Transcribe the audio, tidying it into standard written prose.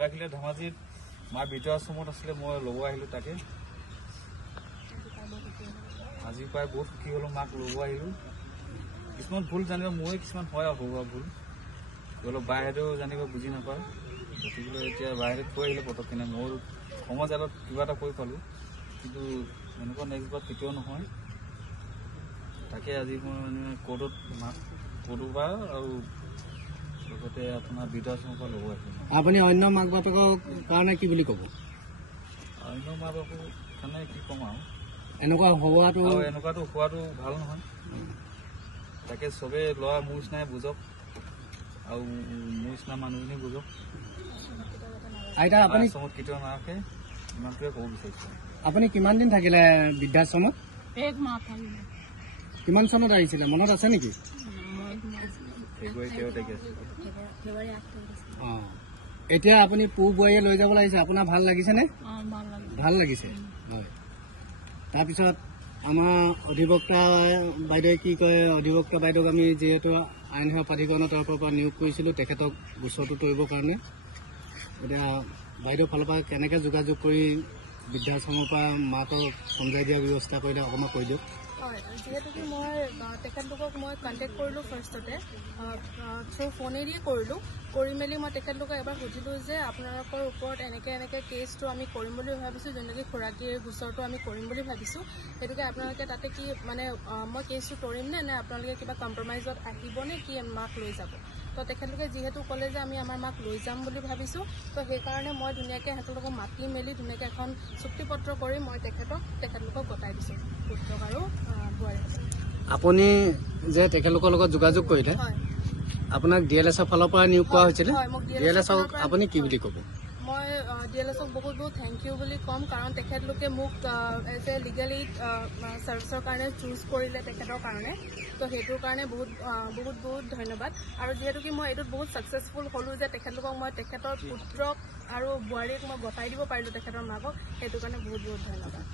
নাগাখিলীয়া ধেমাজিত মাৰ বৃদ্ধাশ্ৰমত আছিলে, মই ল'ব আহিলোঁ তাকে। আজি প্ৰায় বহুত সুখী হ'লোঁ, মাক ল'ব আহিলোঁ। কিছুমান ভুল জানিব মোৰে কিছুমান হয় আৰু সৰু সুৰা ভুল, অলপ বাইহেঁতেও জানিব বুজি নাপায়। গতিকে এতিয়া বাইহেঁতে থৈ আহিলে পটককেনে, মোৰ সময় জালত কিবা এটা কৰি পালোঁ, কিন্তু এনেকুৱা নেক্সট বাৰ কেতিয়াও নহয়। তাকে আজি মই মানে কোৰ্টত মাক কোৰ্টৰ পৰা আৰু লগতে আপোনাৰ বৃদ্ধাশ্ৰমৰ পৰা ল'ব আহিলোঁ। আপুনি অন্য মাক বাপেকৰ কাৰণে কি বুলি ক'ব? অন্য মাক বাপেকৰ কাৰণে কি ক'ম আৰু, এনেকুৱাটো হোৱাটো ভাল নহয়। তাকে চবেই ল'ৰা মোৰ নিচিনাই বুজক আৰু মোৰ নিচিনা মানুহজনী বুজক। আইতা আপুনি কেতিয়াও নাৰাখে, ইমানটোৱে ক'ব বিচাৰিছোঁ। আপুনি কিমান দিন থাকিলে বৃদ্ধাশ্ৰমত? 1 মাহ থাকিলে। কিমান চনত আহিছিলে, মনত আছে নেকি? ফেব্ৰুৱাৰী 13 তাৰিখে আছিল। এতিয়া আপুনি পু বোৱাৰীয়ে লৈ যাব লাগিছে, আপোনাৰ ভাল লাগিছেনে? ভাল লাগিছে। হয়, তাৰপিছত আমাৰ অধিবক্তা বাইদেৱে কি কয়, অধিবক্তা বাইদেউক আমি যিহেতু আইন সেৱা প্ৰাধিকৰণৰ তৰফৰ পৰা নিয়োগ কৰিছিলোঁ তেখেতক গোচৰটো তৰিবৰ কাৰণে, এতিয়া বাইদেউৰ ফালৰ পৰা কেনেকৈ যোগাযোগ কৰি বৃদ্ধাশ্ৰমৰ পৰা মাকক সমজাই দিয়াৰ ব্যৱস্থা কৰিলে অকণমান কৈ দিয়ক। হয়, যিহেতুকে মই তেখেতলোকক মই কণ্টেক্ট কৰিলোঁ ফাৰ্ষ্টতে, থ্ৰু ফোনেদিয়ে কৰিলোঁ। কৰি মেলি মই তেখেতলোকক এবাৰ সুধিলোঁ যে আপোনালোকৰ ওপৰত এনেকৈ কেছটো আমি কৰিম বুলি ভাবিছোঁ, যেনেকৈ খুৰাকীৰ গোচৰটো আমি কৰিম বুলি ভাবিছোঁ। সেইটোকে আপোনালোকে তাতে কি মানে মই কেছটো তৰিম নে আপোনালোকে কিবা কম্প্ৰমাইজত আহিবনে কি মাক লৈ যাব? তো তেখেতলোকে যিহেতু ক'লে যে আমি আমাৰ মাক লৈ যাম বুলি ভাবিছোঁ, তো সেইকাৰণে মই ধুনীয়াকৈ সিহঁতলোকক মাতি মেলি ধুনীয়াকৈ এখন চুক্তিপত্ৰ কৰি মই তেখেতলোকক গতাই দিছোঁ, পুত্ৰক আৰু বোৱাৰীক। আপুনি যে তেখেতলোকৰ লগত যোগাযোগ কৰিলে, আপোনাক DLS-ৰ ফালৰ পৰা নিয়োগ কৰা হৈছিলে, DLS-ক আপুনি কি বুলি ক'ব? মই DLS-ক বহুত থেংক ইউ বুলি ক'ম, কাৰণ তেখেতলোকে মোক এজ এ লিগেল এইড ছাৰ্ভিচৰ কাৰণে চুজ কৰিলে তেখেতৰ কাৰণে। তো সেইটোৰ কাৰণে বহুত ধন্যবাদ। আৰু যিহেতুকে মই এইটোত বহুত ছাকচেছফুল হ'লোঁ যে তেখেতলোকক মই তেখেতৰ পুত্ৰক আৰু বোৱাৰীক মই গতাই দিব পাৰিলোঁ তেখেতৰ মাকক, সেইটো কাৰণে বহুত ধন্যবাদ।